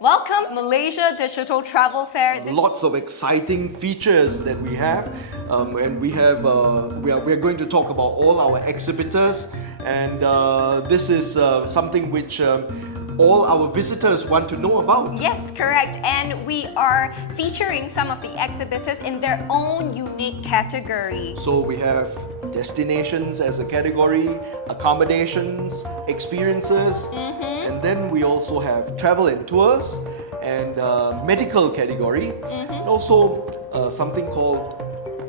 Welcome to Malaysia Digital Travel Fair. Lots of exciting features that we have, and we are going to talk about all our exhibitors, and this is something which all our visitors want to know about. Yes, correct. And we are featuring some of the exhibitors in their own unique category. So we have destinations as a category, accommodations, experiences, and then we also have travel and tours and medical category, and also something called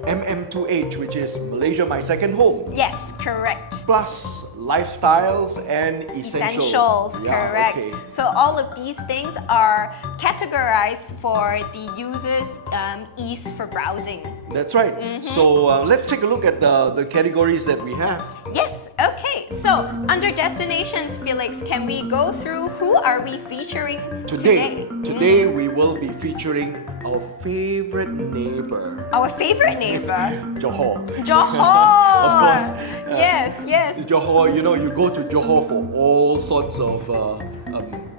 MM2H, which is Malaysia My Second Home. Yes, correct. Plus lifestyles and essentials. Yeah, correct. Okay. So all of these things are categorized for the user's ease for browsing. That's right. So let's take a look at the categories that we have. Yes, okay. So under destinations, Felix, can we go through who are we featuring today? Today we will be featuring our favorite neighbor. Our favorite neighbor? Johor. Johor! Of course. Yes. Johor, you know, you go to Johor for all sorts of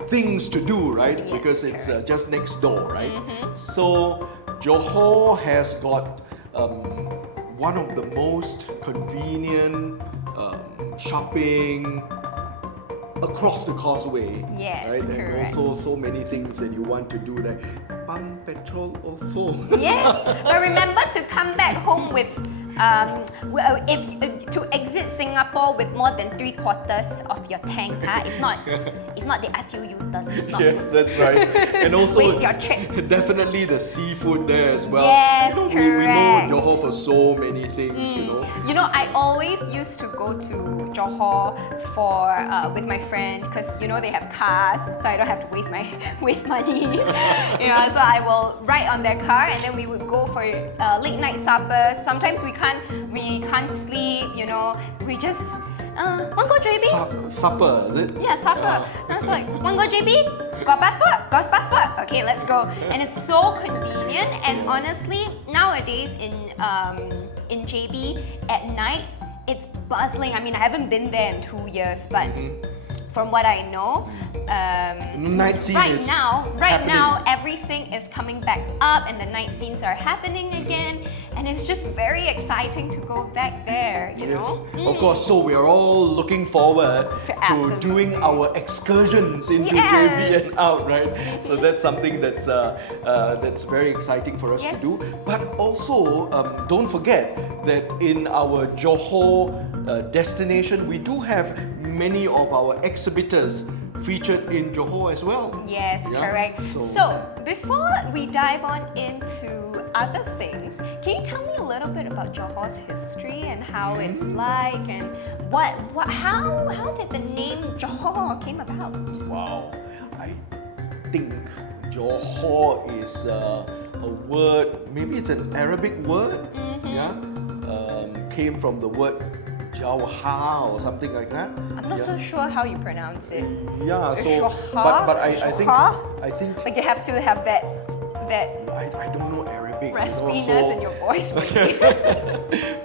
things to do, right? Yes, because it's just next door, right? So Johor has got one of the most convenient shopping across the causeway. Yes, right? correct. And also so many things that you want to do, like pump petrol also. Yes, but remember to come back home with to exit Singapore with more than 3/4 of your tank, huh? If not, they ask you U-turn. Yes, that's right. And also, waste your trip. Definitely the seafood there as well. Yes, you know, we know correct. Johor for so many things, you know. You know, I always used to go to Johor for with my friend because you know they have cars, so I don't have to waste money. You know, so I will ride on their car and then we would go for late night suppers. Sometimes we can't sleep. You know, we just want go JB? Supper, is it? Yeah, supper. And I was like, want go JB? Got passport? Got passport? Okay, let's go. And it's so convenient. And honestly, nowadays in JB at night, it's bustling. I mean, I haven't been there in 2 years, but from what I know, night scene right is now, happening. everything is coming back up, and the night scenes are happening again, and it's just very exciting to go back there. You know. Of course, so we are all looking forward to Absolutely. doing our excursions into Yes. JB and out, right? So that's something that's very exciting for us Yes. to do. But also, don't forget that in our Johor destination, we do have many of our exhibitors featured in Johor as well. Yes, Yeah, correct. so- So before we dive on into other things, can you tell me a little bit about Johor's history and how it's like, and how did the name Johor came about? Wow, I think Johor is a word, maybe it's an Arabic word, yeah, came from the word Jawha or something like that. I'm not so sure how you pronounce it. Yeah, so Johor? but I Johor? think Like you have to have that I don't know Arabic. raspiness in your voice.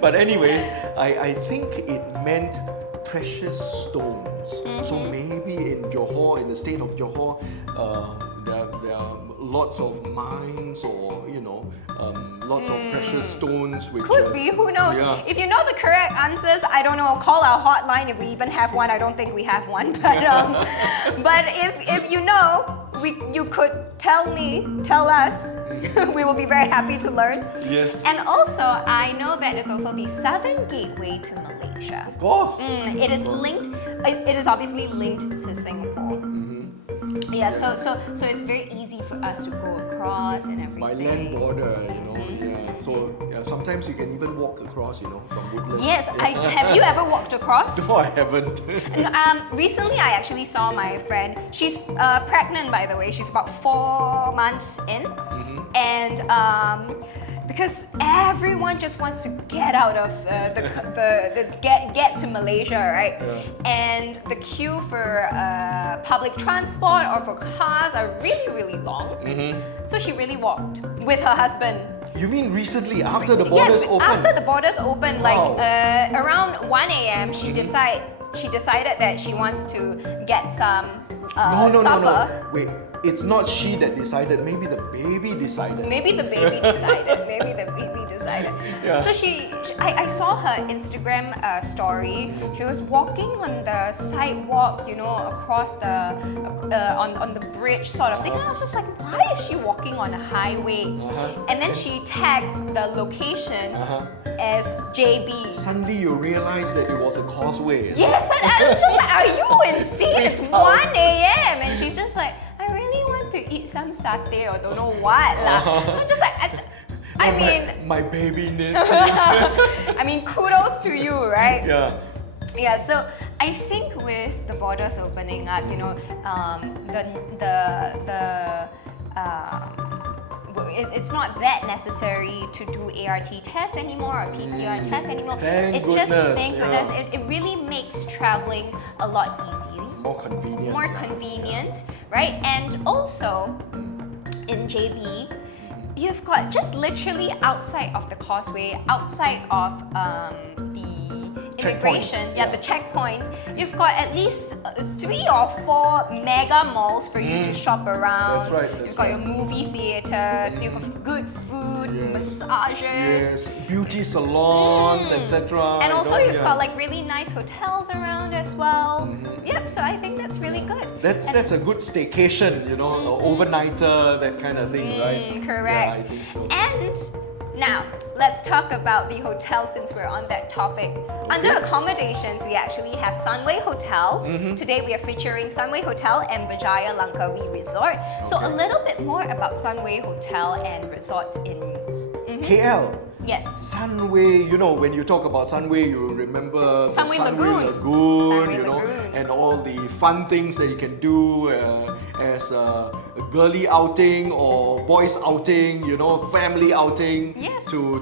But anyways, I think it meant precious stones. So maybe in Johor, in the state of Johor, there are lots of mines or lots of precious stones. Which Could be, who knows? Yeah. If you know the correct answers, I don't know, call our hotline if we even have one. I don't think we have one, but if you know, you could tell us. We will be very happy to learn. Yes. And also, I know that it's also the southern gateway to Malaysia. Of course. It is linked. It is obviously linked to Singapore. Yeah, so it's very easy for us to go across and everything. By land border, yeah. So sometimes you can even walk across, from Woodlands. Yes, have you ever walked across? No, I haven't. Recently, I actually saw my friend. She's pregnant, by the way. She's about 4 months in, and because everyone just wants to get out of get to Malaysia, right? Yeah. And the queue for public transport or for cars are really, really long. So she really walked with her husband. You mean recently, after the borders opened? After the borders opened, like Wow. around 1 a.m., she decided that she wants to get some No. supper. Wait, it's not she that decided, maybe the baby decided. Maybe the baby decided. Maybe the baby decided. Yeah. So I saw her Instagram story. She was walking on the sidewalk, you know, across the on the bridge sort of thing. And I was just like, why is she walking on a highway? And then she tagged the location as JB. Suddenly you realize that it was a causeway. Yes, and I was just like, are you insane? It's 1 a.m. And she's just like, I really want to eat some satay or don't know what lah. I'm just like, I mean, my baby needs. I mean, kudos to you, right? Yeah. Yeah. So I think with the borders opening up, you know, it's not that necessary to do ART tests anymore or PCR tests anymore. Thank Thank goodness, goodness, yeah. it really makes traveling a lot easier. More convenient. Right? And also, in JB, you've got just literally outside of the causeway, outside of the immigration, the checkpoints, you've got at least 3 or 4 mega malls for you to shop around. That's right. You've got your movie theaters, you've got good food, massages. Yes, beauty salons, etc. And also you've got like really nice hotels around as well. Yep, so I think that's really good. That's a good staycation, you know, overnighter, that kind of thing, right? Correct. Yeah, I think so. And now, let's talk about the hotel since we're on that topic. Under accommodations, we actually have Sunway Hotel. Today we are featuring Sunway Hotel and Vijaya Langkawi Resort. So a little bit more about Sunway Hotel and resorts in KL. Yes. Sunway, you know, when you talk about Sunway, you remember Sunway the Sunway Lagoon. Lagoon, Sunway you know, Lagoon. and all the fun things that you can do as a girly outing or boys outing, you know, family outing. Yes. Or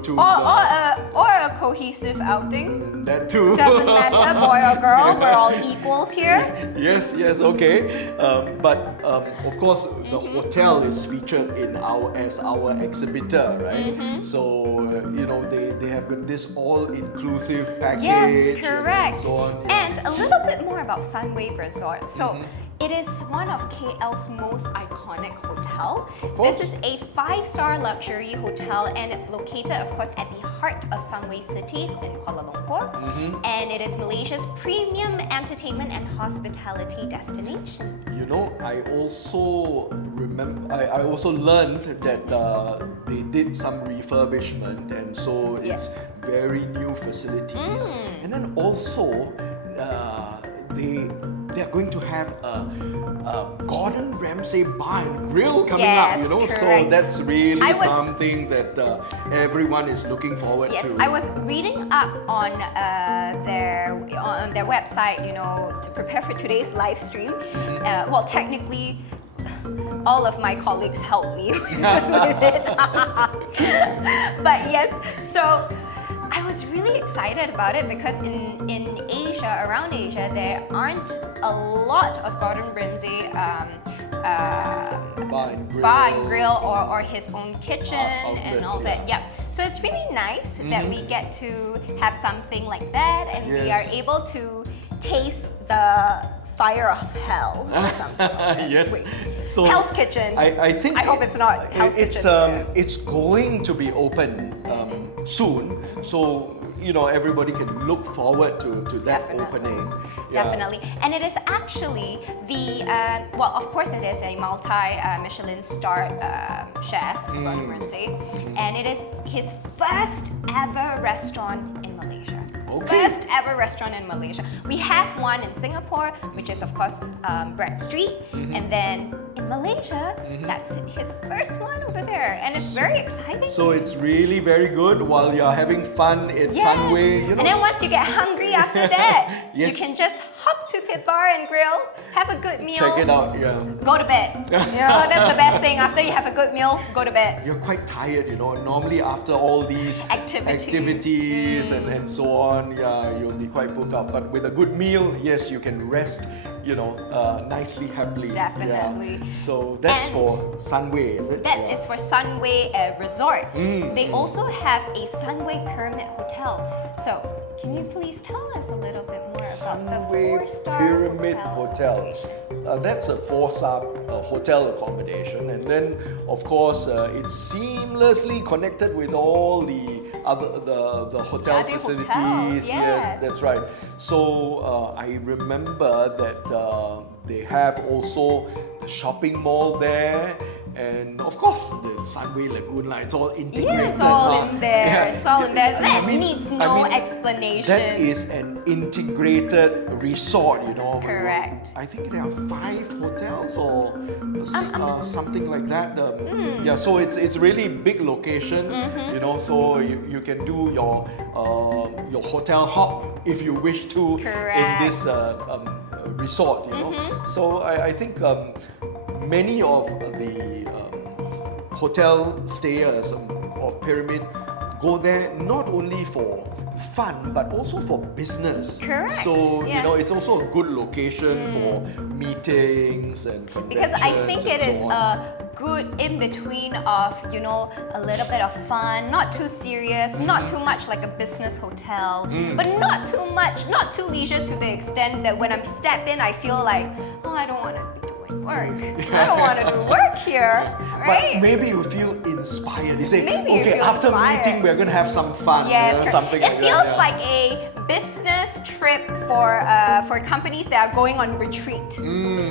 or a cohesive outing. that too. Doesn't matter, boy or girl, we're all equals here. Yes, okay. But of course, the hotel is featured as our exhibitor, right? So you know they have got this all-inclusive package. Yes, correct. And so on. And a little bit more about Sunway Resort. So. It is one of KL's most iconic hotel. This is a 5-star luxury hotel and it's located, of course, at the heart of Sunway City in Kuala Lumpur. And it is Malaysia's premium entertainment and hospitality destination. You know, I also learned that they did some refurbishment, and so it's very new facilities. And then also, they're going to have a Gordon Ramsay bar and grill coming up, you know. Correct. So that's really something that everyone is looking forward to. Yes, I was reading up on their website, you know, to prepare for today's live stream. Well, technically, all of my colleagues helped me with it. But yes, so I was really excited about it because in Asia, around Asia, there aren't a lot of Gordon Ramsay bar and grill or his own kitchen and all that. Yeah. So it's really nice that we get to have something like that and we are able to taste the fire of hell or something like that. Yes. Wait. So Hell's Kitchen. I think I hope it's not Hell's Kitchen. It's going to be open soon, so you know everybody can look forward to that opening. Definitely, and it is actually the well, of course, it is a Michelin star chef, Gordon Ramsay, and it is his first ever restaurant in Malaysia. First ever restaurant in Malaysia. We have one in Singapore, which is of course Bread Street, and then in Malaysia, that's his first one over there, and it's very exciting. So it's really very good while you're having fun in Sunway. You know. And then once you get hungry after that, you can just hop to the bar and grill, have a good meal. Check it out, yeah. Go to bed. You know, that's the best thing. After you have a good meal, go to bed. You're quite tired, you know. Normally after all these activities and so on, you'll be quite booked up. But with a good meal, yes, you can rest, you know, nicely, happily. Definitely. Yeah. So that's for Sunway, is it? That is for Sunway Resort. They also have a Sunway Pyramid Hotel. So, Can you please tell us a little bit more about the Sunway four-star Pyramid hotel? Hotel. That's a four-star hotel accommodation, and then of course it's seamlessly connected with all the hotel Other facilities. hotels, yes. That's right. So I remember that they have also the shopping mall there. And of course, the Sunway Lagoon, it's all integrated. Yeah, it's all in there. Yeah. It's all in there. That I mean- needs I no mean, explanation. That is an integrated resort, you know. Correct. I think there are 5 hotels or something like that. Yeah, so it's really big location, you know. So you can do your hotel hop if you wish to in this resort, you know. So I think many of the hotel stayers of Pyramid go there not only for fun but also for business. Correct, So you know yes. it's also a good location for meetings and conventions. Because I think it and is so on. a good in between of, you know, a little bit of fun, not too serious, not too much like a business hotel, but not too much, not too leisure to the extent that when I'm stepped in, I feel like, oh, I don't want to be doing work. I don't want to do work here, right? But maybe you feel inspired. You say, Maybe you okay, feel after inspired. meeting, we're gonna have some fun. Yes, you know, correct. something It like feels that, yeah. like a business trip for companies that are going on retreat.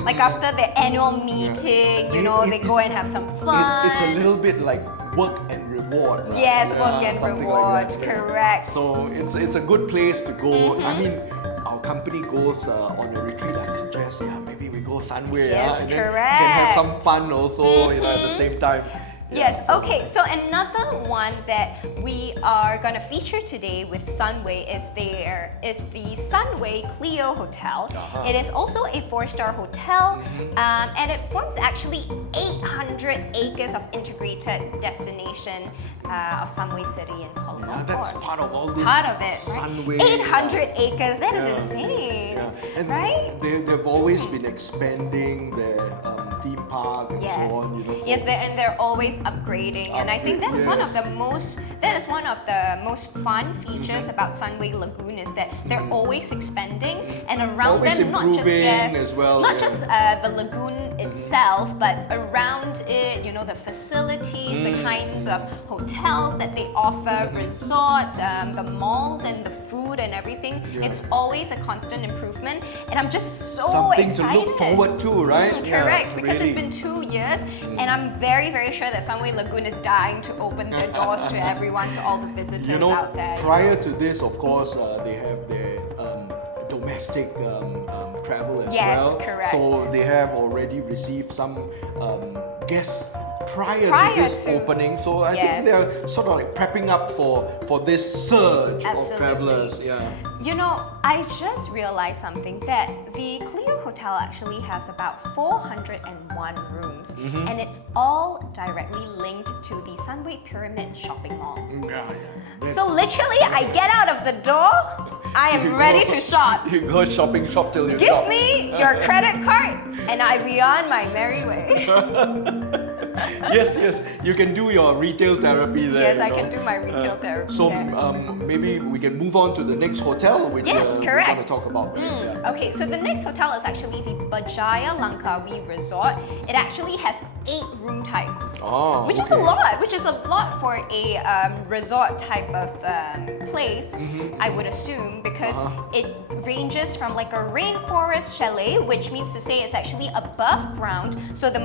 Like after the annual meeting, you know, they go and have some fun. It's a little bit like work and reward. Right? Yes, Yeah, work and something reward, like that, yeah. correct. So it's a good place to go. I mean, our company goes on a retreat. I suggest, maybe we go Sunway. Yes, and then can correct. have some fun also, you know, at the same time. Yeah, Yes, so- okay, so another one that we are going to feature today with Sunway is the Sunway Clio Hotel. It is also a 4-star hotel, and it forms actually 800 acres of integrated destination of Sunway City in Kuala Lumpur. Yeah, that's part of all this Part of it, Sunway. right? 800 acres, that is Yeah. insane, Yeah. And right? they've always been expanding their theme park and Yes. so on. You know, so Yes, and they're always upgrading, and I think that is one of Yes. the most fun features about Sunway Lagoon is that they're always expanding, and around Always them not just improving as well, not yeah. just the lagoon itself, but around it, you know, the facilities, the kinds of hotels that they offer, resorts, the malls, and the food and everything. Yeah. It's always a constant improvement, and I'm just so something excited. to look forward to, right? Correct, because really. it's been 2 years, and I'm very, very sure that Sunway Lagoon is dying to open their doors to everyone, to all the visitors You know, out there. prior to this, of course, they have their domestic travel as Yes, well. correct. So they have already received some guests prior Prior to this to- opening. So I Yes. think they're sort of like prepping up for this surge Absolutely. of travelers. Yeah. You know, I just realized something that the Clio Hotel actually has about 401 rooms, and it's all directly linked to the Sunway Pyramid shopping mall. Yeah. So literally, I get out of the door, I am ready to shop. You go shopping shop till you Give drop. me your credit card, and I be on my merry way. Yes, you can do your retail therapy there. Yes, you I know. can do my retail therapy So there. maybe we can move on to the next hotel, which Yes, we're correct. going to talk about. Yeah. Okay, so the next hotel is actually the Bajaya Langkawi Resort. It actually has 8 room types, Oh, which is a okay. lot. Which is a lot for a resort type of place, I would assume, because it ranges from like a rainforest chalet, which means to say it's actually above ground. So the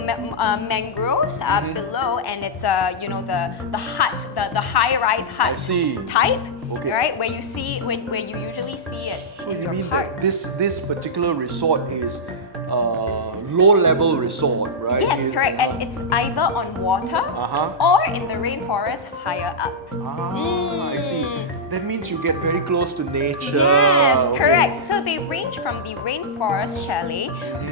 mangroves are below, and it's you know, the hut, the high-rise hut I see. type, Okay. right? Where you see where you usually see it So in you your mean park. that this particular resort is low-level resort, right? Yes, correct. And it's either on water or in the rainforest higher up. I see. That means you get very close to nature. Yes, Okay. correct. So they range from the rainforest chalet,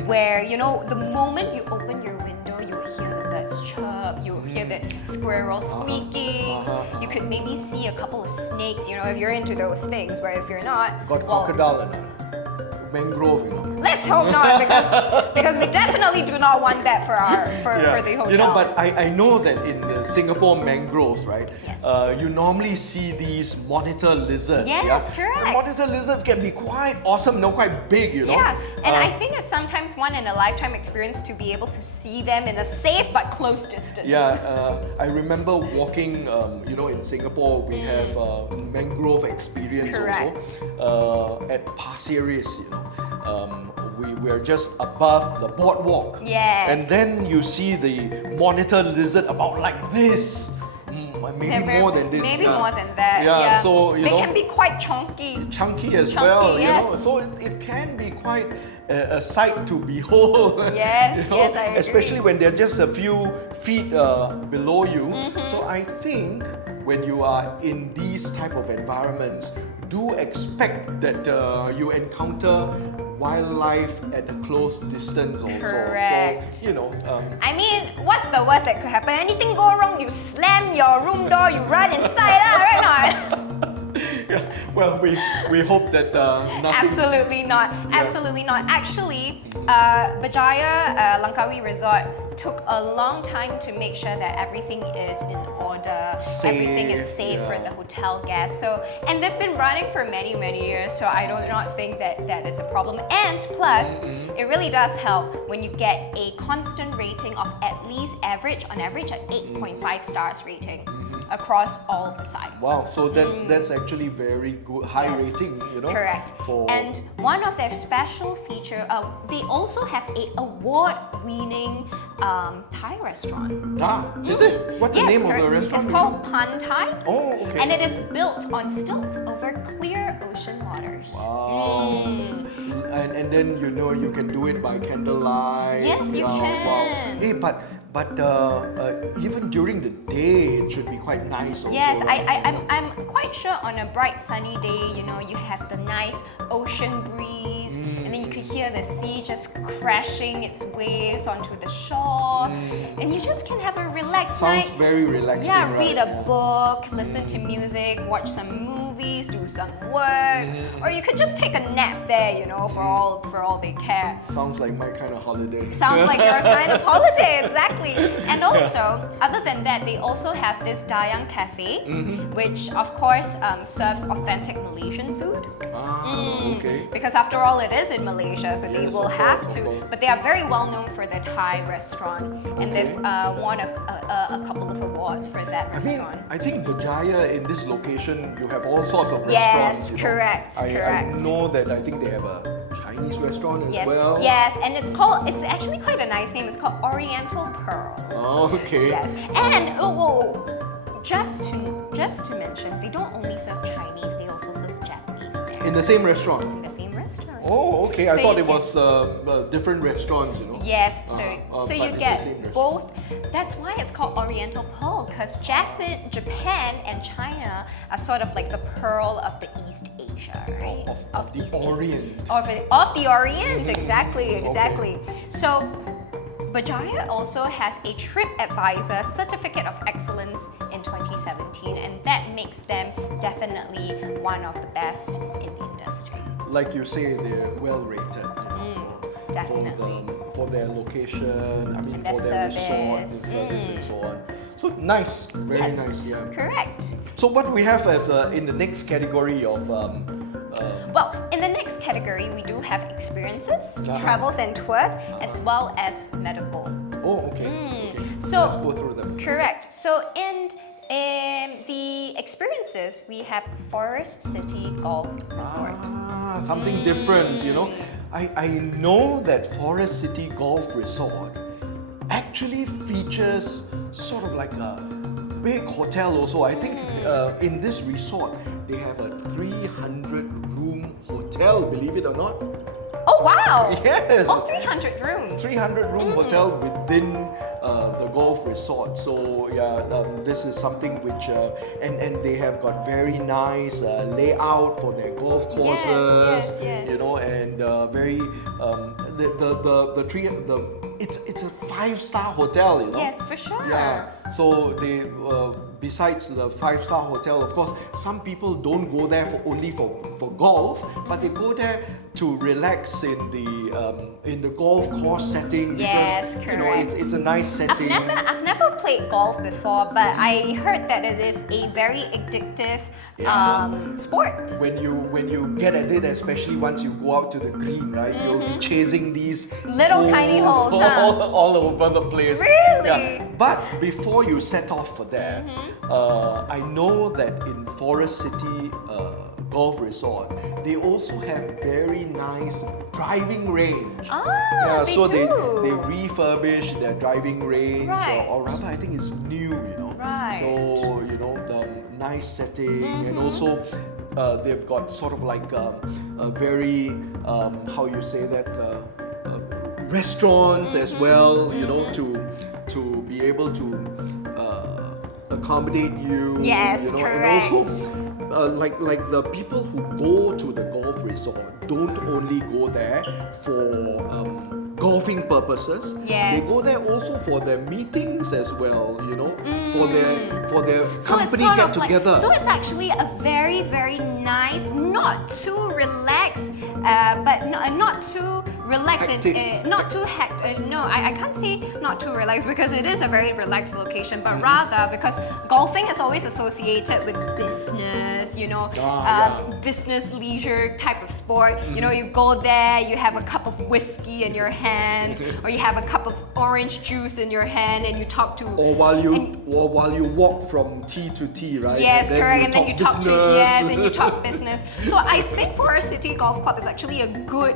where, you know, the moment you open your window, you will hear the birds chirp, you will hear the squirrel squeaking, you could maybe see a couple of snakes, you know, if you're into those things, where if you're not, Got well, crocodile and mangrove, you know. Let's hope not, because we definitely do not want that for the hotel. You know, but I know that in the Singapore mangroves, right? Yes. You normally see these monitor lizards. Yes, yeah? correct. And monitor lizards can be quite awesome, quite big, you know. Yeah, and I think it's sometimes one in a lifetime experience to be able to see them in a safe but close distance. Yeah, I remember walking, in Singapore we have mangrove experience Correct. also at Pasir Ris, we're just above the boardwalk. Yes. And then you see the monitor lizard about like this. Maybe more than this. Maybe yeah. more than that. Yeah, so they can be quite chunky. Chunky as Chunky, well, yes. So it can be quite a sight to behold. Yes, yes, I agree. Especially when they're just a few feet below you. So I think when you are in these type of environments, do expect that you encounter wildlife at a close distance also. Correct. So, I mean, what's the worst that could happen? Anything go wrong, you slam your room door, you run inside, right now? yeah, well, we hope that nothing... Absolutely not. Yeah. Absolutely not. Actually, Berjaya Langkawi Resort took a long time to make sure that everything is in order, everything is safe for the hotel guests. So, and they've been running for many, many years, so I do not think that is a problem. And plus, it really does help when you get a constant rating of at least on average, an 8.5 stars rating across all the sites. Wow, so that's actually very good, high Yes. rating, Correct. And one of their special feature, they also have a award-winning Thai restaurant. Is it? What's the name of the correct. restaurant? It's called Pan Thai. Oh, okay. And it is built on stilts over clear ocean waters. Wow. And then you can do it by candlelight. Yes, you Wow. can. Hey, but even during the day, it should be quite nice also. Yes, right? I'm quite sure on a bright sunny day, you have the nice ocean breeze, and then you could hear the sea just crashing its waves onto the shore, and you just can have a relaxed Sounds night. very relaxing, Yeah, right? read a book, listen to music, watch some movies, do some work, or you could just take a nap there, for all they care. Sounds like my kind of holiday. Sounds like your kind of holiday, exactly. And also, other than that, they also have this Dayang Cafe, which of course serves authentic Malaysian food. Okay. Because after all, it is in Malaysia, so they Yes, will of have course, to. of course. But they are very well known for their Thai restaurant, and they've won a couple of awards for that restaurant. I think Berjaya in this location, you have all sorts of Yes, restaurants. correct, I correct. know that I think they have a Chinese restaurant as Yes, well. yes, and it's actually quite a nice name. It's called Oriental Pearl. Oh, okay. Yes, and just to mention, they don't only serve Chinese; they also serve Japanese there In the same restaurant. in the same restaurant. Oh, okay. I So thought you it was different restaurants, Yes, so but you it's the get same restaurant. both. That's why it's called Oriental Pearl, because Japan and China are sort of like the pearl of the East Asia, right? Of the East Asia. Orient. Of the Orient, exactly. So, Berjaya also has a TripAdvisor Certificate of Excellence in 2017, and that makes them definitely one of the best in the industry. Like you say, they're well rated. Definitely. For their location, And for their resort, the service. service and so on. So nice, very Yes, nice, yeah. correct. So what we have as in the next category of Well, in the next category, we do have experiences, travels and tours, as well as medical. oh, okay. Okay. So- Let's go through them. Correct. So in the experiences, we have Forest City Golf Resort. Something different, I know that Forest City Golf Resort actually features sort of like a big hotel also. I think in this resort, they have a 300-room hotel, believe it or not. Oh wow! Yes! Oh, 300 rooms. 300-room hotel within the golf resort. So yeah, this is something which and they have got very nice layout for their golf courses. yes. And very it's a 5-star hotel. Yes, for sure. Yeah. So they besides the 5-star hotel, of course, some people don't go there only for golf, but they go there to relax in the golf course setting Yes, because correct. it's a nice setting. I've never played golf before, but I heard that it is a very addictive sport. When you get at it, especially once you go out to the green, right, you'll be chasing these Little tiny holes, huh? all over the place. Really? Yeah. But before you set off for that, I know that in Forest City Golf Resort, they also have very nice driving range. Ah, they so do. they refurbish their driving range, Right. or rather, I think it's new. Right. So the nice setting, and also they've got sort of like a very how you say that restaurants as well. To be able to accommodate you. Yes, correct. And also, like the people who go to the golf resort don't only go there for golfing purposes. Yes. They go there also for their meetings as well. For their company sort get of like- together. so it's actually a very, very nice, not too relaxed, but not too relaxed Hectic. and not too hectic. No, I can't say not too relaxed because it is a very relaxed location, but rather because golfing is always associated with business, business leisure type of sport. You go there, you have a cup of whiskey in your hand, or you have a cup of orange juice in your hand, and you talk to. Or while you walk from tee to tee, right? Yes, And then correct. And then you talk business. and you talk business. So I think Forest City Golf Club is actually a good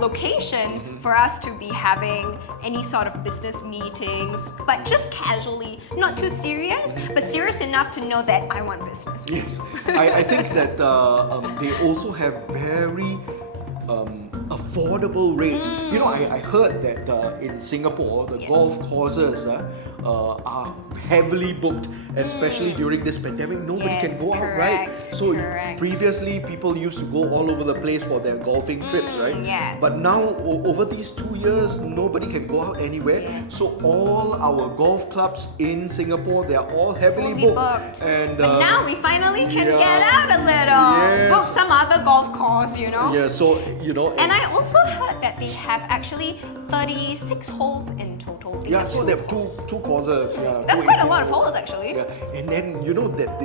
location for us to be having any sort of business meetings, but just casually, not too serious, but serious enough to know that I want business. Yes, I think that they also have very affordable rates. I heard that in Singapore, the Yes. golf courses are heavily booked, especially during this pandemic. Nobody Yes, can go out, right? correct, So correct. previously, people used to go all over the place for their golfing trips, right? yes. But now, over these 2 years, nobody can go out anywhere. Yes. So all our golf clubs in Singapore, they are all heavily Fully booked. And But now we finally can yeah. get out a little, Yes. book some other golf course, yeah, so And I also heard that they have actually 36 holes in total. yeah, so they have two courses. Yeah, That's two quite a 18 lot of holes. holes actually. Yeah, and then that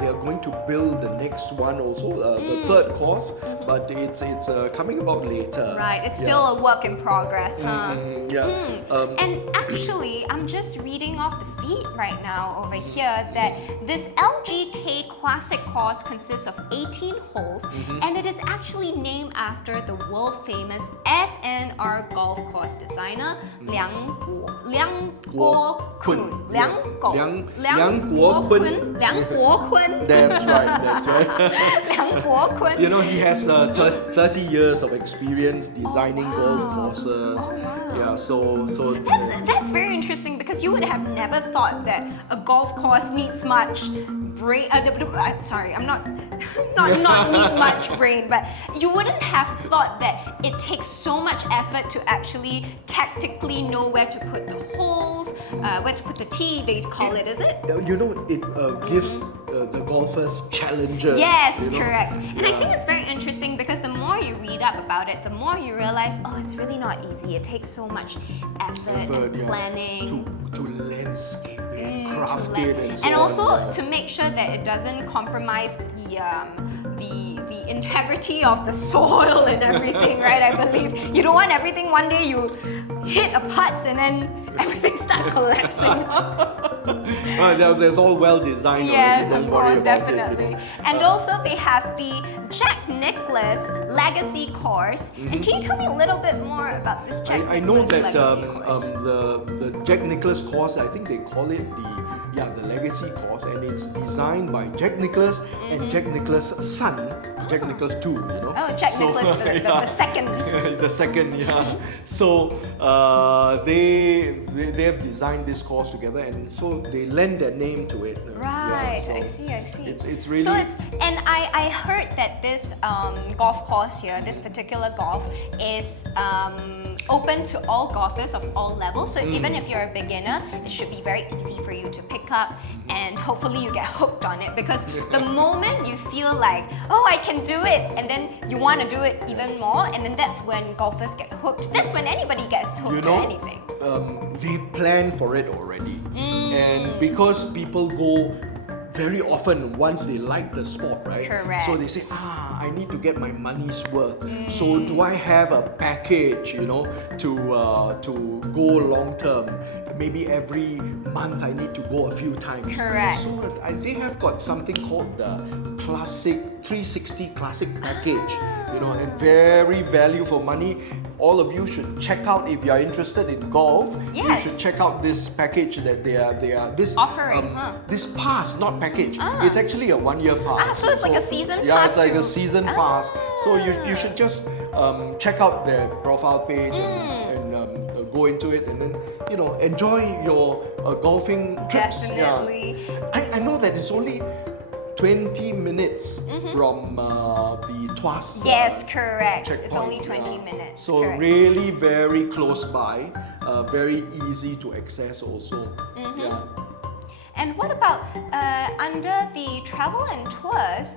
they are going to build the next one also, the third course, but it's coming about later. Right, it's Yeah. still a work in progress, huh? Yeah. And actually, I'm just reading off the feed right now over here that this LGK Classic course consists of 18 holes, and it is actually named after the world famous SNR golf course designer Liang Guo Kun. Liang Guo Kun. That's right. Liang Guo Kun. He has 30 years of experience designing golf courses. wow. Yeah, so That's very interesting because you would have never thought that a golf course needs much brain. Sorry, I'm not not need much brain, but you wouldn't have thought that it takes so much effort to actually tactically know where to put the holes, where to put the tee. They call it, is it? it gives the golfers challenges. Yes, you know? correct. And I Yeah. think it's very interesting because the more you read up about it, the more you realize, oh, it's really not easy. It takes so much effort and yeah, planning. to landscape it, to craft let- it, and so and on. also Yeah. to make sure that it doesn't compromise the integrity of the soil and everything, right? I believe you don't want everything one day you hit a putts and then everything start collapsing. That's all well designed. Yes, already. Don't of worry course, about it, definitely. And also they have the Jack Nicklaus Legacy course. And can you tell me a little bit more about this Jack I know Nicklaus that Legacy course? the Jack Nicklaus course, I think they call it the Legacy course, and it's designed by Jack Nicklaus and Jack Nicklaus' son, Jack Nicklaus II. Oh, Jack So, Nicklaus, the yeah. second. The second, yeah. So they have designed this course together, and so they lend their name to it. Right, so I see. It's really. So and I heard that this golf course here, this particular golf, is open to all golfers of all levels. So even if you're a beginner, it should be very easy for you to pick up, and hopefully you get hooked on it, because the moment you feel like, oh, I can do it, and then you want to do it even more, and then that's when golfers get hooked. That's when anybody gets hooked to anything. They plan for it already. And because people go very often once they like the sport, right? Correct. So they say, I need to get my money's worth. So do I have a package, to go long term? Maybe every month I need to go a few times. Correct. So they have got something called the Classic 360 Classic Package, and very value for money. All of you should check out if you are interested in golf. Yes. You should check out this package that they are this offering. This pass, not package. It's actually a 1-year pass. So it's like a season pass. Yeah, it's like too. a season pass. So you should just check out their profile page and go into it, and then enjoy your golfing trips. Definitely. Yeah. I know that it's only 20 minutes from the Tuas. Yes, correct. checkpoint. It's only 20 minutes. So correct. really very close by, very easy to access also. Yeah. And what about under the travel and tours?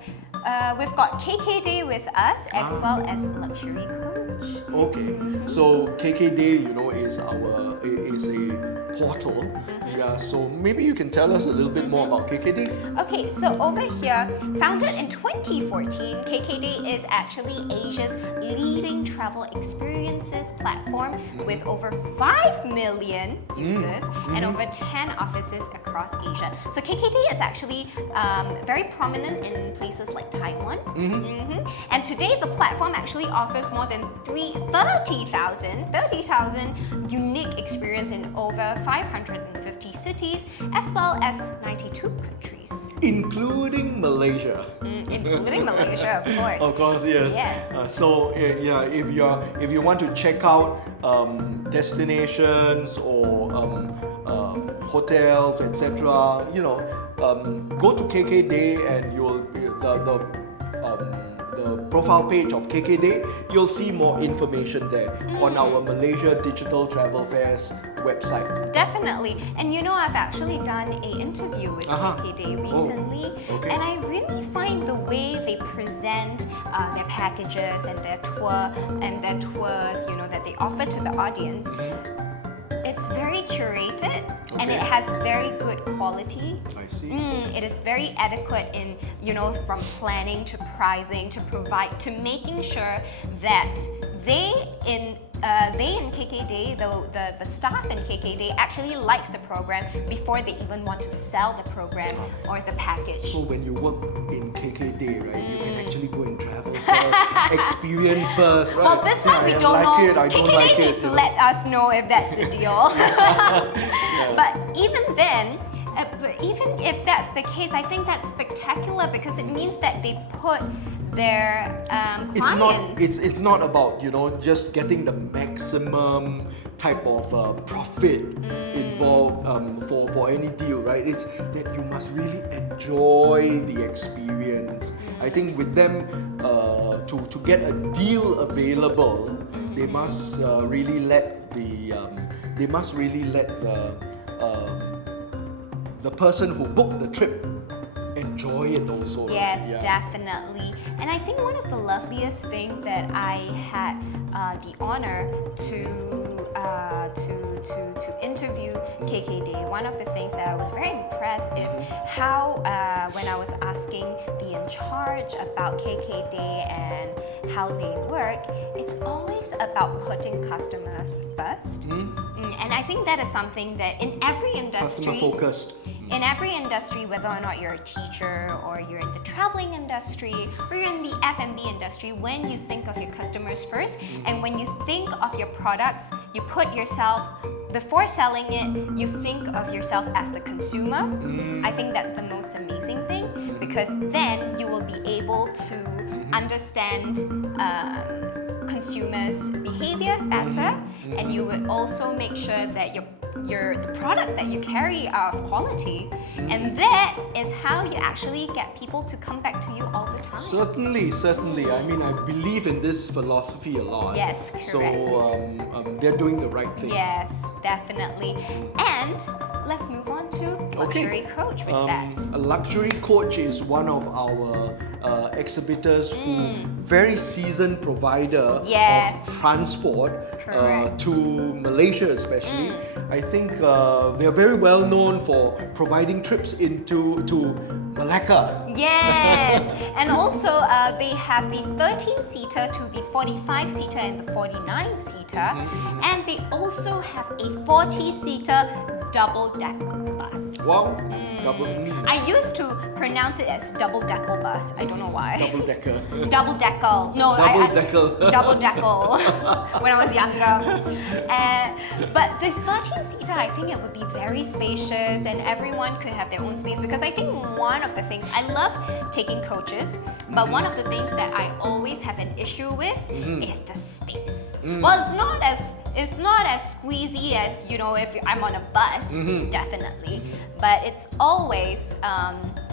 We've got KK Day with us, as well as Luxury Coach. Okay, so KK Day, is a portal. Yeah, so maybe you can tell us a little bit more about KK Day. Okay, so over here, founded in 2014, KK Day is actually Asia's leading travel experiences platform with over 5 million users and over 10 offices across Asia. So KK Day is actually very prominent in places like Taiwan. And today, the platform actually offers more than 30,000 unique experience in over 550 cities, as well as 92 countries. Including Malaysia. Including Malaysia, of course. Of course, yes. Yes. If you want to check out destinations or hotels, etc., go to KK Day, and you'll the profile page of KK Day, you'll see more information there on our Malaysia Digital Travel Fairs website. Definitely. And I've actually done an interview with KK Day recently, and I really find the way they present their packages and their tours, that they offer to the audience. It's very curated, and it has very good quality. I see. It is very adequate in, from planning to pricing to making sure that they in KK Day, the staff in KK Day actually likes the program before they even want to sell the program or the package. So when you work in KK Day, right, you can actually go and travel first, experience first, right? Well, this one we don't know. KK Day needs to let us know if that's the deal. But even then, even if that's the case, I think that's spectacular, because it means that they put their clients. It's not about just getting the maximum type of profit involved for any deal, right? It's that you must really enjoy the experience. I think with them, to get a deal available, they must really let the person who booked the trip enjoy it also. Yes, right? definitely. And I think one of the loveliest things that I had the honor to interview KK Day, one of the things that I was very impressed is how when I was asking the in charge about KK Day and how they work, it's always about putting customers first. And I think that is something that in every industry, Customer focused. in every industry, whether or not you're a teacher or you're in the traveling industry or you're in the F&B industry, when you think of your customers first and when you think of your products, you put yourself, before selling it, you think of yourself as the consumer. I think that's the most amazing thing, because then you will be able to understand consumers' behavior better, and you would also make sure that your the products that you carry are of quality, and that is how you actually get people to come back to you all the time. Certainly. I mean, I believe in this philosophy a lot. Yes, correct. So they're doing the right thing. Yes, definitely. And let's move on to luxury coach with that. A luxury coach is one of our exhibitors who very seasoned provider Yes. of transport Correct. to Malaysia especially. I think they are very well known for providing trips to Malacca. Yes, and also they have the 13-seater to the 45-seater and the 49-seater, and they also have a 40-seater double-deck bus. Wow, double I used to pronounce it as double-decker bus. I don't know why. double-decker. Double-decker. No, Double-decker. Double-decker. When I was younger. But the 13-seater, I think it would be very spacious and everyone could have their own space, because I think one of the things, I love taking coaches, but one of the things that I always have an issue with is the space. Well, it's not as squeezy as, you know, if I'm on a bus, definitely, but it's always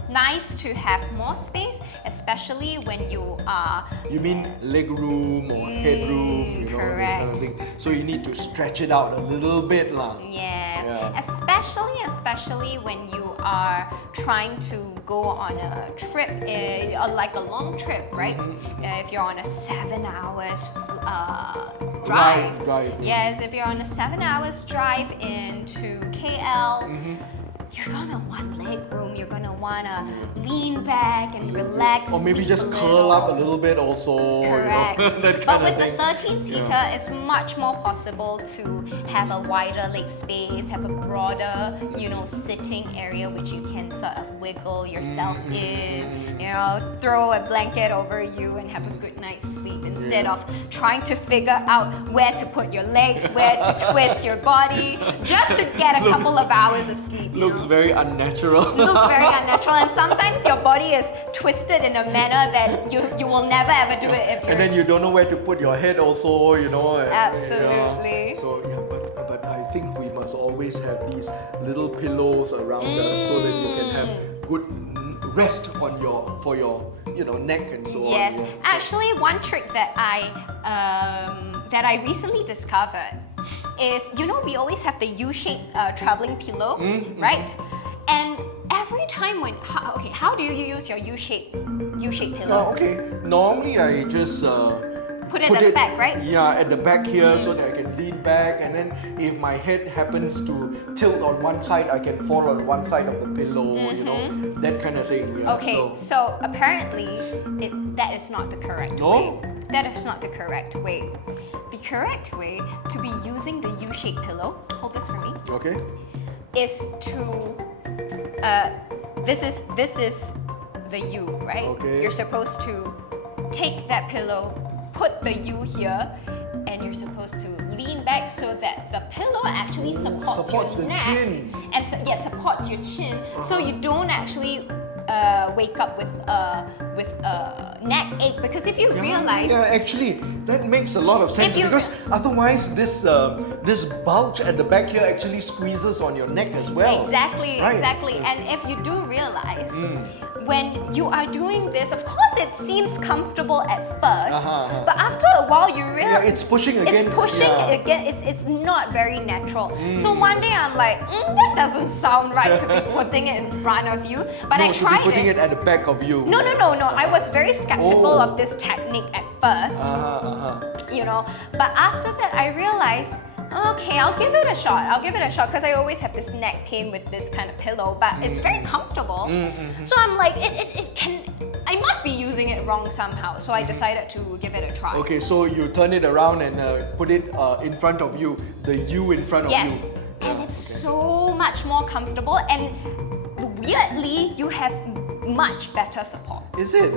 nice to have more space, especially when you are... You mean leg room or headroom, you know, that kind of correct. thing. So you need to stretch it out a little bit lah. Yes, Yeah. especially when you are trying to go on a trip, like a long trip, right? If you're on a 7 hours drive. Drive. Yes, if you're on a 7 hours drive into KL, you're gonna want leg room. You're gonna wanna lean back and relax. Or maybe sleep just a curl up a little. little bit also. Correct. You know, that But kind with of the thing. 13-seater, it's much more possible to have a wider leg space, have a broader, you know, sitting area which you can sort of wiggle yourself in, you know, throw a blanket over you and have a good night's sleep instead of trying to figure out where to put your legs, where to twist your body, just to get a couple of hours of sleep. You Looks know? very unnatural. Looks very unnatural, and sometimes your body is twisted in a manner that you will never ever do it if you're... And then you don't know where to put your head also, you know. and- Absolutely. Yeah. So yeah, but I think we must always have these little pillows around us so that you can have good rest on for your neck and so on. Yes, Yeah. actually, one trick that I recently discovered is, you know, we always have the U-shaped traveling pillow, right? And every time how do you use your U-shaped pillow? Okay. Normally I just Put it at the back, right? Yeah, at the back here so that I can lean back, and then if my head happens to tilt on one side, I can fall on one side of the pillow, you know, that kind of thing. Yeah. Okay, so apparently that is not the correct No? way. That is not the correct way. The correct way to be using the U-shaped pillow, hold this for me, Okay. is to this is the U, right? Okay. You're supposed to take that pillow, put the U here, and you're supposed to lean back so that the pillow actually supports supports your the neck chin. and supports your chin, so you don't actually wake up with a neck ache, because if you realize Yeah, actually, that makes a lot of sense, If you- because otherwise this bulge at the back here actually squeezes on your neck as well. Exactly, Right. exactly. And if you do realize, when you are doing this, of course it seems comfortable at first, but after a while you realize Yeah, it's pushing against. it's pushing yeah. again. It's not very natural. So one day I'm like, that doesn't sound right to be putting it in front of you. But No, I to be tried putting it at the back of you. No. I was very skeptical Oh. of this technique at first. You know, but after that I realized, okay, I'll give it a shot because I always have this neck pain with this kind of pillow, but it's very comfortable. So I'm like, I must be using it wrong somehow, so I decided to give it a try. Okay, so you turn it around and put it in front of you, the U in front of Yes, you. and Yeah, it's okay. so much more comfortable, and weirdly you have much better support. Is it?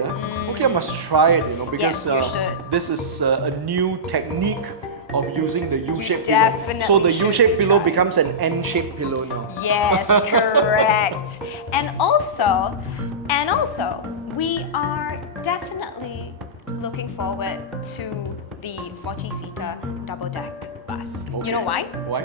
Okay, I must try it, because Yes, you should. this is a new technique of using the U-shaped definitely pillow. So the should U-shaped pillow try. becomes an N-shaped pillow now. Yes, correct. And also, we are definitely looking forward to the 40-seater double-deck bus. You know why? Why?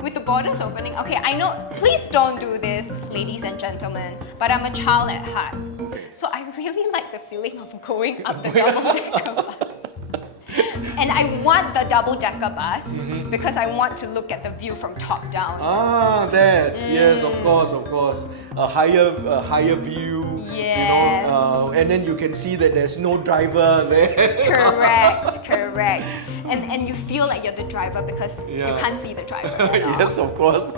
With the borders opening, okay, I know, please don't do this, ladies and gentlemen, but I'm a child at heart. So I really like the feeling of going up the double-decker bus. And I want the double-decker bus because I want to look at the view from top down. Ah, that. Yes, of course, of course. A higher view. Yes. You know, and then you can see that there's no driver there. Correct, correct. And you feel like you're the driver because you can't see the driver at all. Yes, of course.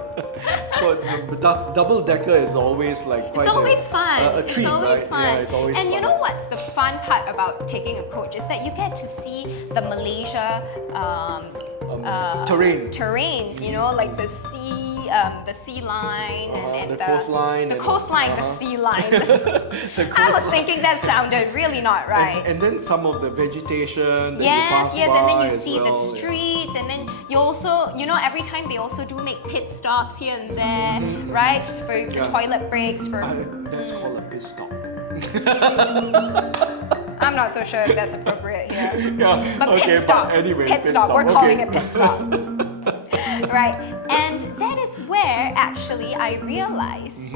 So the double decker is always like quite It's always fun. a treat, it's always right? fun. Yeah, it's always and fun. you know what's the fun part about taking a coach is that you get to see the Malaysia terrains. You know, like the sea line and the coastline. The and- coastline, the sea line. The I was coastline. thinking that sounded really not right. And then some of the vegetation that you pass Yes, and then by you as see the well, yeah. streets, and then you also, you know, every time they also do make pit stops here and there, right? For toilet breaks, for... That's called a pit stop. I'm not so sure if that's appropriate here. Yeah, But okay, pit stop, but anyway, pit stop, we're calling okay. it pit stop. Right, and that is where actually I realized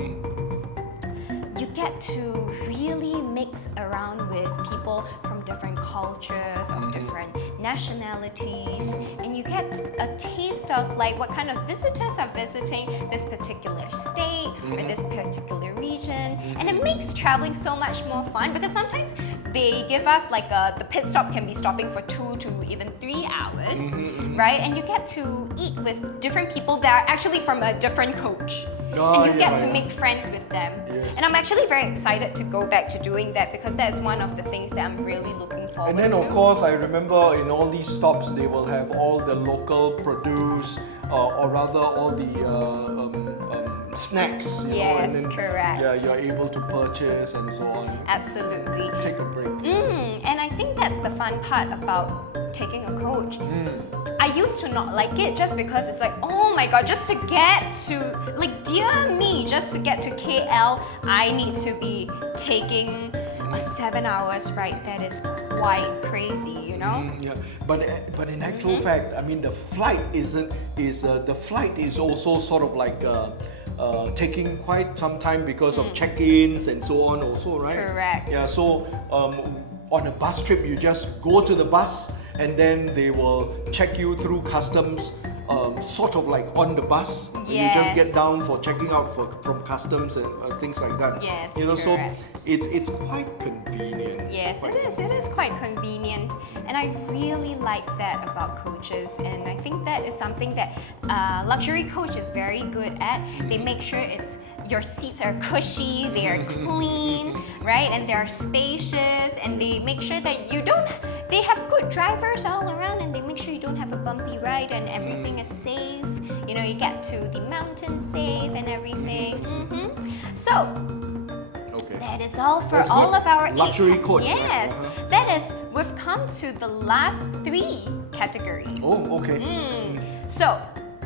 you get to really mix around with people from different cultures, of different nationalities, and you get a taste of like what kind of visitors are visiting this particular state or this particular region, and it makes traveling so much more fun because sometimes they give us like the pit stop can be stopping for 2 to even 3 hours, right? And you get to eat with different people that are actually from a different coach. And you get to make friends with them. Yes. And I'm actually very excited to go back to doing that because that's one of the things that I'm really looking forward And then to. of course I remember in all these stops they will have all the local produce or rather all the snacks. You know, Yes, and then, correct. Yeah, you're able to purchase and so on. Absolutely. Take a break. And I think that's the fun part about taking a coach. I used to not like it just because it's like, oh my god, just to get to, like, dear me, just to get to KL, I need to be taking a 7 hours ride. That is quite crazy, you know? Yeah, but in actual fact, I mean the flight the flight is also sort of like taking quite some time because of check-ins and so on also, right? Correct. Yeah, so on a bus trip you just go to the bus and then they will check you through customs sort of like on the bus. You just get Yes. down for checking out from customs and things like that. Yes, you know, correct. so it's quite convenient. Yes, it is. It is quite convenient, and I really like that about coaches. And I think that is something that luxury coach is very good at. They make sure your seats are cushy, they are clean, right, and they are spacious, and they make sure that they have good drivers all around, and they make sure you don't have a bumpy ride, and everything is safe. You know, you get to the mountain safe and everything. So. Okay. That is all for That's all good. of our Luxury coach, right? Yes, that is. We've come to the last 3 categories. Oh, okay. So,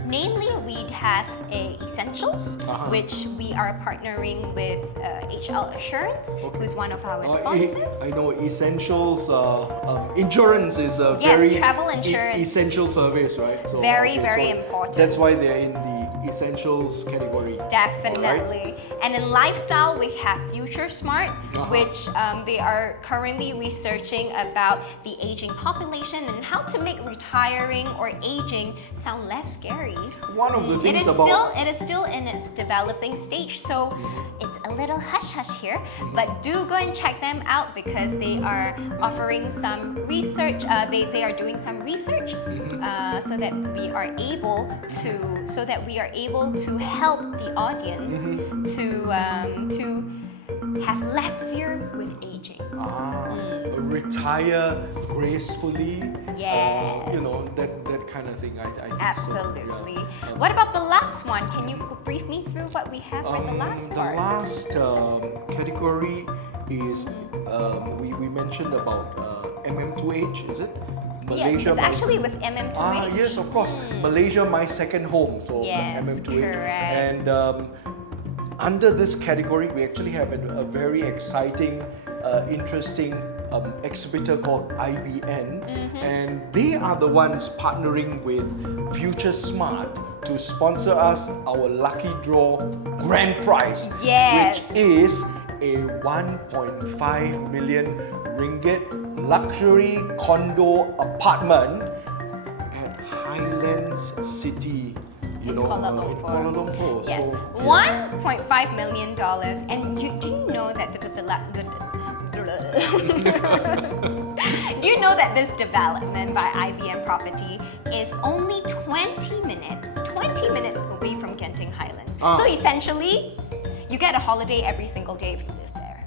namely, we have essentials, which we are partnering with HL Assurance, who's one of our sponsors. I know essentials. Insurance is a Yes, very travel insurance. essential service, right? So, Very, very important. That's why they're in the essentials category. Definitely. And in lifestyle, we have Future Smart, which they are currently researching about the aging population and how to make retiring or aging sound less scary. One of the It things is about still in its developing stage, so it's a little hush hush here. But do go and check them out because they are offering some research. They are doing some research so that we are able to help the audience to have less fear with aging. retire gracefully. Yes. You know, that kind of thing. I think Absolutely. So, yeah. What about the last one? Can you brief me through what we have for the last part? The last category is we mentioned about MM2H, is it? Yes, it's actually with MM2H. Yes, of course. Malaysia, my second home. So Yes, MM2H. correct. And under this category, we actually have a very exciting, interesting exhibitor called IBN, and they are the ones partnering with Future Smart to sponsor us our lucky draw grand prize, Yes. which is a 1.5 million ringgit luxury condo apartment at Highlands City, In Kuala Lumpur. in Kuala Lumpur. Yes, So, $1.5 million. And do you know that do you know that this development by IBM Property is only 20 minutes away from Genting Highlands? So essentially, you get a holiday every single day if you live there.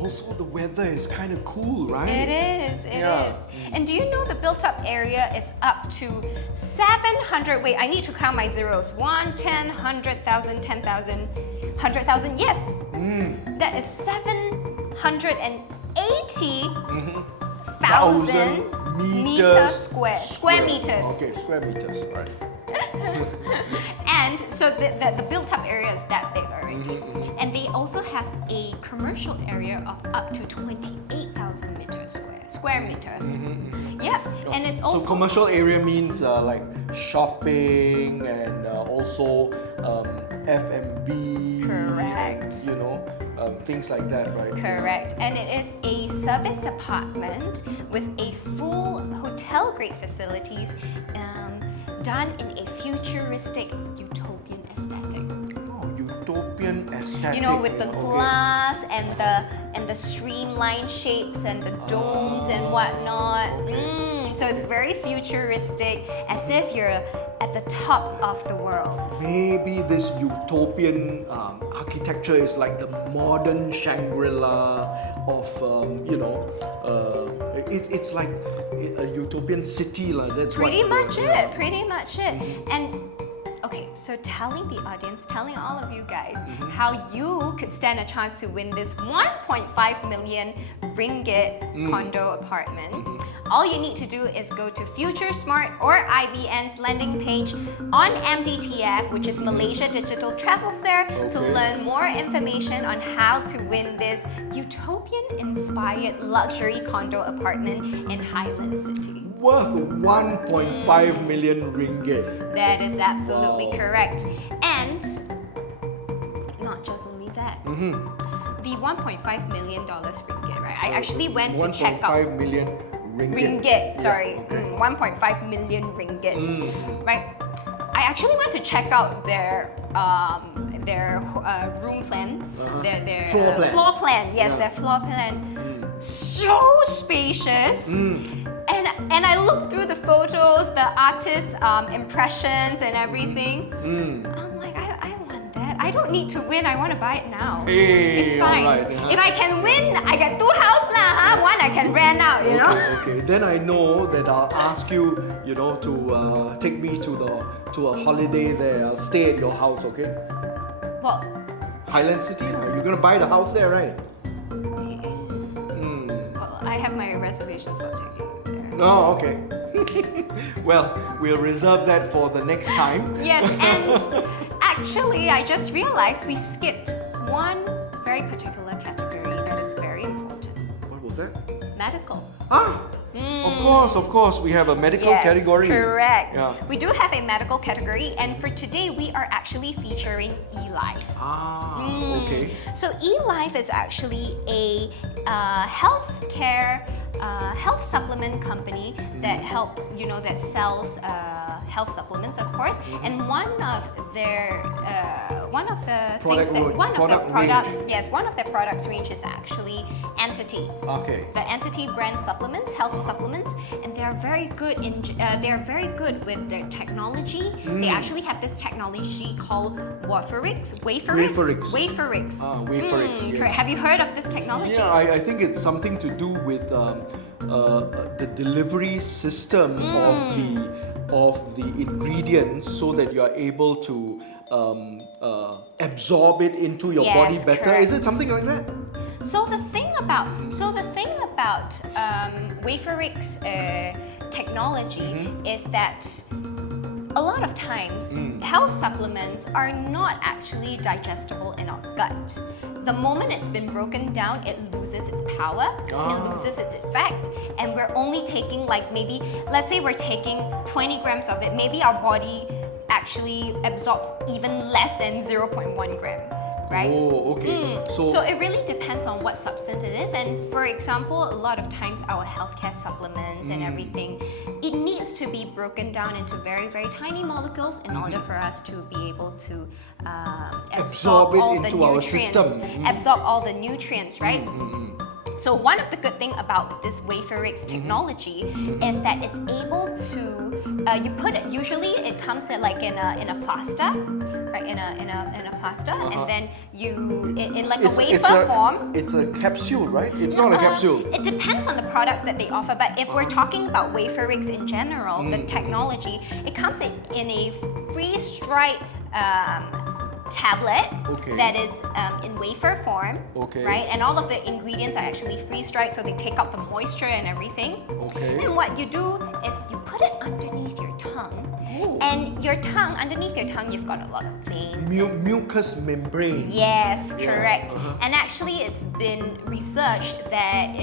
Also, the weather is kind of cool, right? It is. Yeah. And do you know the built-up area is up to 700? Wait, I need to count my zeros. 1, 10, 100,000, 10,000, 100,000. Yes. That is 780,000 meters square meters. Okay, square meters, right. And so the built-up area is that big already. And they also have a commercial area of up to 28,000 square meters. Yep, and it's also So commercial area means like shopping and also F&B. Correct. You know, things like that, right? Correct. And it is a service apartment with a full hotel-grade facilities done in a futuristic utopian aesthetic. Oh, utopian aesthetic. You know, with the okay. glass and the streamlined shapes and the domes and whatnot. So it's very futuristic, as if you're at the top of the world. Maybe this utopian architecture is like the modern Shangri-La of, it's like a utopian city. That's Pretty what, much it. And okay, so telling the audience, telling all of you guys how you could stand a chance to win this 1.5 million ringgit condo apartment. All you need to do is go to Future Smart or IBN's landing page on MDTF, which is Malaysia Digital Travel Fair, to learn more information on how to win this utopian-inspired luxury condo apartment in Highland City. worth 1.5 million ringgit. That is absolutely Wow. correct. And not just only that. The $1.5 million ringgit, right? I actually went to check out 1.5 million ringgit. sorry. Yeah, okay. 1.5 million ringgit. Right? I actually went to check out their room plan, their Floor plan. floor plan. Yes, Yeah. their floor plan. So spacious. And I looked through the photos, the artist's impressions and everything. I'm like, I want that. I don't need to win. I want to buy it now. Hey, It's fine. alright, huh? If I can win, I get 2 houses lah. Huh? One I can rent out. You know. Okay. Then I know that I'll ask you, to take me to a holiday there. I'll stay at your house, okay? Well, Highland City, you're gonna buy the house there, right? well, I have my reservations about taking it there. Oh, okay. Well, we'll reserve that for the next time. Yes, and actually, I just realized we skipped one very particular category that is very important. What was that? Medical. Of course, we have a medical Yes, category. correct. Yeah. We do have a medical category, and for today, we are actually featuring eLife. Okay. So eLife is actually a health supplement company that helps, that sells health supplements, of course. And one of the products range is actually Entity. Okay. The Entity brand supplements, health supplements, and they are very good with their technology. They actually have this technology called Waferix. Waferix. Waferix. Waferix, yes. Correct. Have you heard of this technology? Yeah, I think it's something to do with the delivery system of the ingredients, so that you are able to absorb it into your body Yes, better. Is it correct. something like that? So the thing about Waferix technology is that a lot of times, health supplements are not actually digestible in our gut. The moment it's been broken down, it loses its power, it loses its effect, and we're only taking like maybe, let's say we're taking 20 grams of it, maybe our body actually absorbs even less than 0.1 gram. Right? Oh, okay. So it really depends on what substance it is. And for example, a lot of times our healthcare supplements and everything, it needs to be broken down into very, very tiny molecules in order for us to be able to absorb it all the into our nutrients, system. absorb all the nutrients, right? So one of the good things about this Waferix technology is that it's able to, you put it, usually it comes in like in a plaster, right? In a plaster, and then you, in like a wafer form. It's a capsule, right? It's not a capsule. It depends on the products that they offer, but if we're talking about Waferix in general, the technology, it comes in a freeze-dried tablet that is in wafer form, right? And all of the ingredients are actually freeze-dried, so they take out the moisture and everything. And what you do is you put it underneath your tongue, and your tongue, underneath your tongue, you've got a lot of veins. Mucous membrane. Yes, correct. And actually, it's been researched that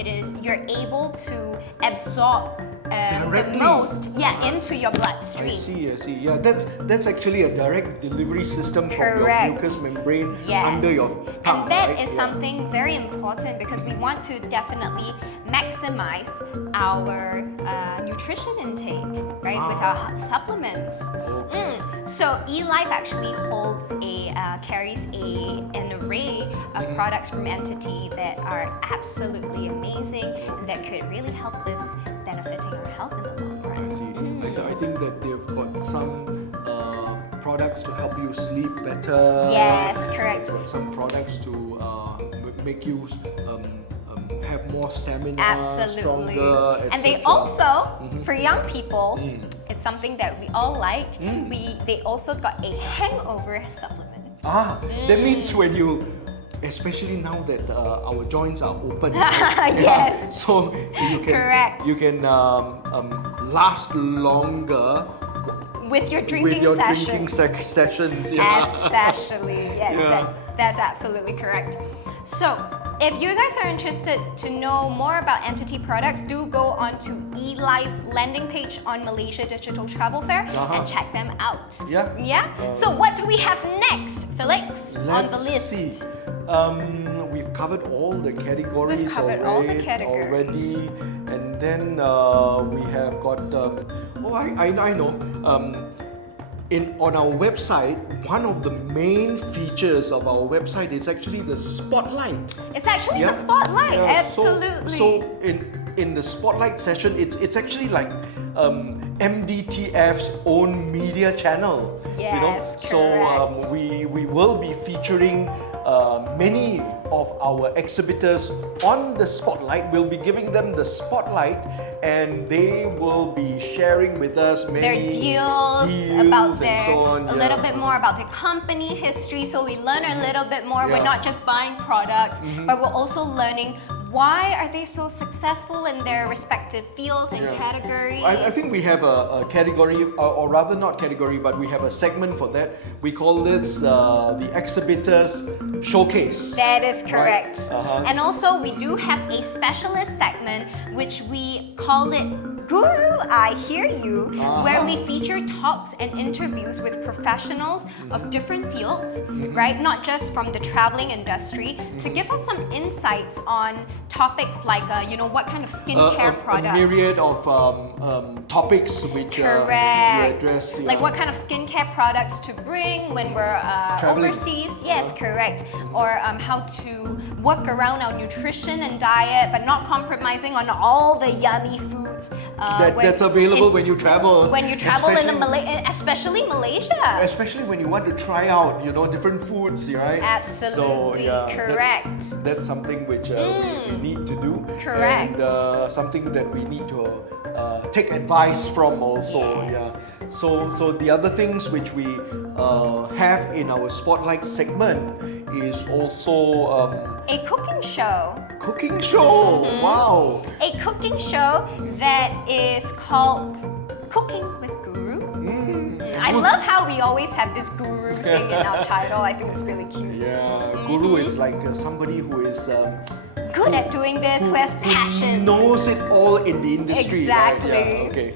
you're able to absorb the most, into your bloodstream. I see. Yeah, that's actually a direct delivery system from your mucous membrane under your tongue. And that is something very important because we want to definitely maximize our nutrition intake, right, with our supplements. So eLife actually carries an array of products from Entity that are absolutely amazing and that could really help with benefiting our health in the long run. I think that they've got some products to help you sleep better. Yes, correct. Got some products to make you have more stamina, Absolutely. stronger, etc. And they also, for young people, it's something that we all like. They also got a hangover supplement. That means when you, especially now that our joints are open, yes. so you can last longer with your drinking sessions. Especially, yes, that's absolutely correct. So, if you guys are interested to know more about Entity products, do go on to eLife's landing page on Malaysia Digital Travel Fair and check them out. So what do we have next, Felix, on the list? See. We've covered all the categories already, and then we have got. I know. On our website, one of the main features of our website is actually the spotlight. It's actually the spotlight, absolutely. So in the spotlight session, it's actually like MDTF's own media channel. Yes, correct. So we will be featuring many of our exhibitors on the spotlight. We'll be giving them the spotlight, and they will be sharing with us many their deals about a little bit more about their company history, so we learn a little bit more. We're not just buying products, but we're also learning why are they so successful in their respective fields and categories. I think we have a category, or rather not category, but we have a segment for that. We call this the Exhibitors Showcase. That is correct. Right? And also we do have a specialist segment which we call it Guru, I Hear You, where we feature talks and interviews with professionals of different fields, right? Not just from the traveling industry, to give us some insights on topics like, what kind of skincare products. A myriad of topics which we address. Like what kind of skincare products to bring when we're overseas. Yes, correct. Or how to work around our nutrition and diet, but not compromising on all the yummy foods. That's available when you travel. When you travel especially Malaysia. Especially when you want to try out, different foods, right? Absolutely, correct. That's something which we need to do. Correct. And something that we need to take advice from also. Yes. So the other things which we have in our spotlight segment is also a cooking show. Cooking show! Wow! A cooking show that is called Cooking with Guru. I I love how we always have this guru thing in our title. I think it's really cute. Yeah, guru is like somebody who is Good at doing this, who has passion. knows it all in the industry. Exactly. Right? Yeah, okay.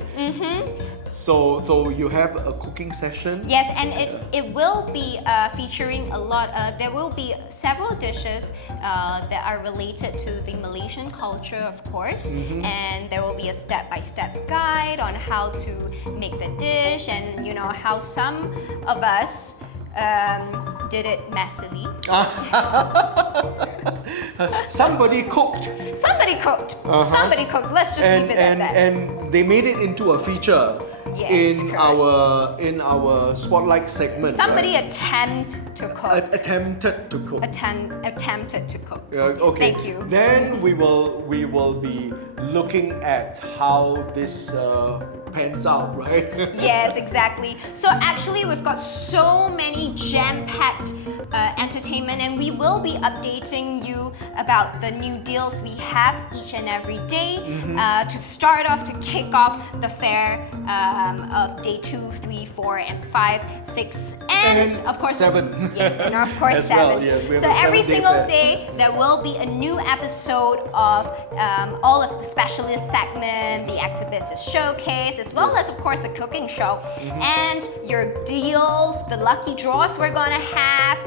So you have a cooking session. Yes, and it will be featuring a lot. There will be several dishes that are related to the Malaysian culture, of course, and there will be a step-by-step guide on how to make the dish, and how some of us did it messily. Somebody cooked. Somebody cooked. Somebody cooked. Let's just leave it at that. And they made it into a feature Yes, in correct. our spotlight segment. Somebody right? attempted to cook. Attempted to cook. Attempted to cook. Okay. Thank you. Then we will be looking at how this pans out, right? Yes, exactly. So actually, we've got so many jam-packed entertainment, and we will be updating you about the new deals we have each and every day to start off, to kick off the fair of day 2, 3, 4, and 5, 6, and of course 7. Yes, and of course As well, 7. yeah, we have So a every 7-day single fair. day there will be a new episode of all of the specialist segment, the exhibitors showcase, as well as of course the cooking show, and your deals, the lucky draws we're gonna have,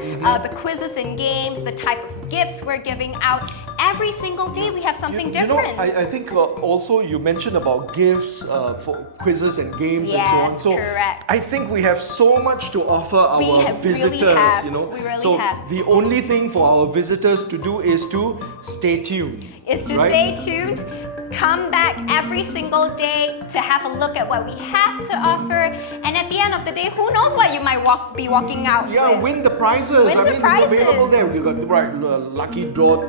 the quizzes and games, the type of gifts we're giving out. Every single day we have something different. I think also you mentioned about gifts for quizzes and games and so on. Yes, So correct. I think we have so much to offer our Really visitors. have. You know, We really so have. the only thing for our visitors to do is to stay tuned. Is to right? stay tuned, come back every single day to have a look at what we have to offer, and at the end of the day, who knows what you might be walking out Yeah, with. win the prizes. Win I the mean, it's available prizes. there. We've got the lucky draw.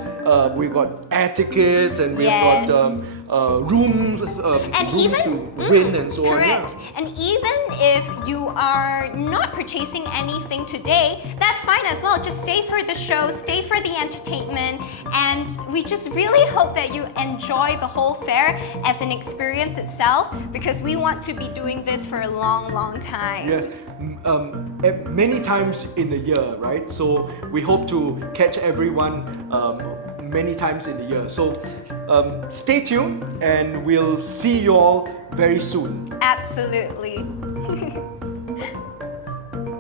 We've got air tickets, and we've Yes. got rooms, And rooms even to win, and so correct. on. And even if you are not purchasing anything today, that's fine as well. Just stay for the show, stay for the entertainment, and we just really hope that you enjoy the whole fair as an experience itself, because we want to be doing this for a long, long time. Yes, many times in the year, right? So we hope to catch everyone many times in the year. So stay tuned, and we'll see you all very soon. Absolutely.